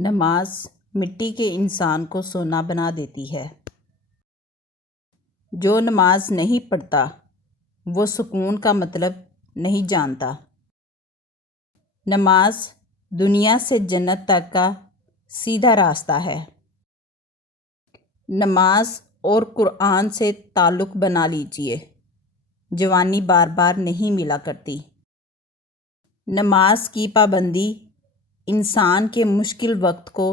نماز مٹی کے انسان کو سونا بنا دیتی ہے۔ جو نماز نہیں پڑھتا وہ سکون کا مطلب نہیں جانتا۔ نماز دنیا سے جنت تک کا سیدھا راستہ ہے۔ نماز اور قرآن سے تعلق بنا لیجئے، جوانی بار بار نہیں ملا کرتی۔ نماز کی پابندی انسان کے مشکل وقت کو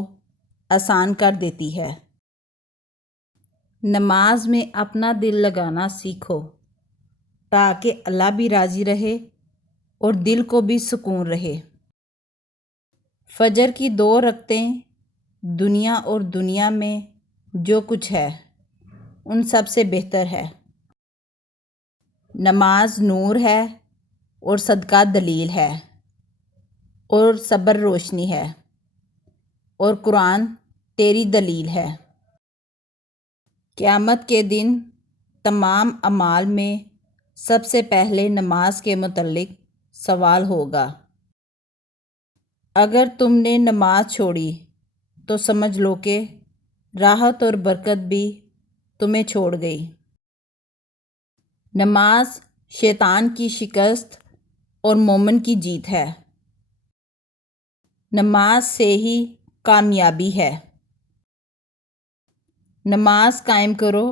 آسان کر دیتی ہے۔ نماز میں اپنا دل لگانا سیکھو تاکہ اللہ بھی راضی رہے اور دل کو بھی سکون رہے۔ فجر کی 2 رکعتیں دنیا اور دنیا میں جو کچھ ہے ان سب سے بہتر ہے۔ نماز نور ہے اور صدقہ دلیل ہے اور صبر روشنی ہے اور قرآن تیری دلیل ہے۔ قیامت کے دن تمام اعمال میں سب سے پہلے نماز کے متعلق سوال ہوگا۔ اگر تم نے نماز چھوڑی تو سمجھ لو کہ راحت اور برکت بھی تمہیں چھوڑ گئی۔ نماز شیطان کی شکست اور مومن کی جیت ہے۔ نماز سے ہی کامیابی ہے۔ نماز قائم کرو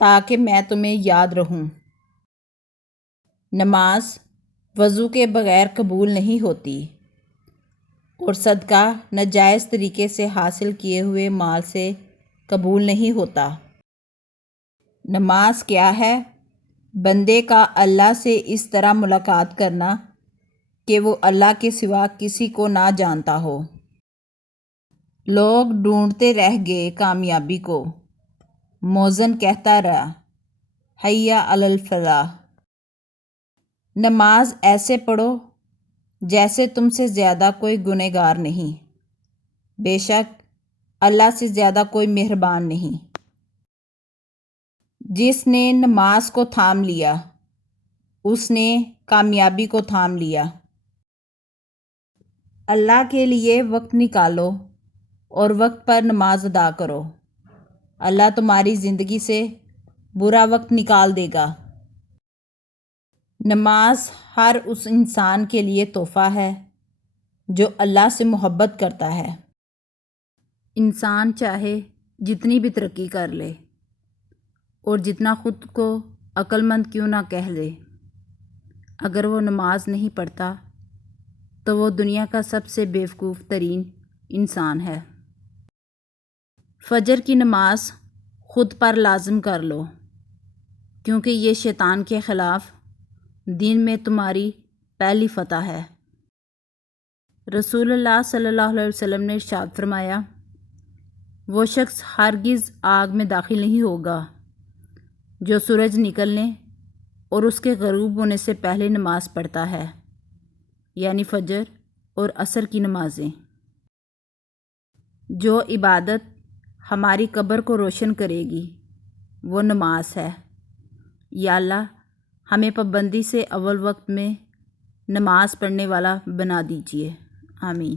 تاکہ میں تمہیں یاد رہوں۔ نماز وضو کے بغیر قبول نہیں ہوتی اور صدقہ ناجائز طریقے سے حاصل کیے ہوئے مال سے قبول نہیں ہوتا۔ نماز کیا ہے؟ بندے کا اللہ سے اس طرح ملاقات کرنا کہ وہ اللہ کے سوا کسی کو نہ جانتا ہو۔ لوگ ڈھونڈتے رہ گئے کامیابی کو، مؤذن کہتا رہا حی علی الفلاح۔ نماز ایسے پڑھو جیسے تم سے زیادہ کوئی گنہگار نہیں، بے شک اللہ سے زیادہ کوئی مہربان نہیں۔ جس نے نماز کو تھام لیا اس نے کامیابی کو تھام لیا۔ اللہ کے لیے وقت نکالو اور وقت پر نماز ادا کرو، اللہ تمہاری زندگی سے برا وقت نکال دے گا۔ نماز ہر اس انسان کے لیے تحفہ ہے جو اللہ سے محبت کرتا ہے۔ انسان چاہے جتنی بھی ترقی کر لے اور جتنا خود کو عقل مند کیوں نہ کہہ لے، اگر وہ نماز نہیں پڑھتا تو وہ دنیا کا سب سے بیوقوف ترین انسان ہے۔ فجر کی نماز خود پر لازم کر لو کیونکہ یہ شیطان کے خلاف دین میں تمہاری پہلی فتح ہے۔ رسول اللہ صلی اللہ علیہ وسلم نے ارشاد فرمایا، وہ شخص ہرگز آگ میں داخل نہیں ہوگا جو سورج نکلنے اور اس کے غروب ہونے سے پہلے نماز پڑھتا ہے، یعنی فجر اور عصر کی نمازیں۔ جو عبادت ہماری قبر کو روشن کرے گی وہ نماز ہے۔ یا اللہ ہمیں پابندی سے اول وقت میں نماز پڑھنے والا بنا دیجیے، آمین۔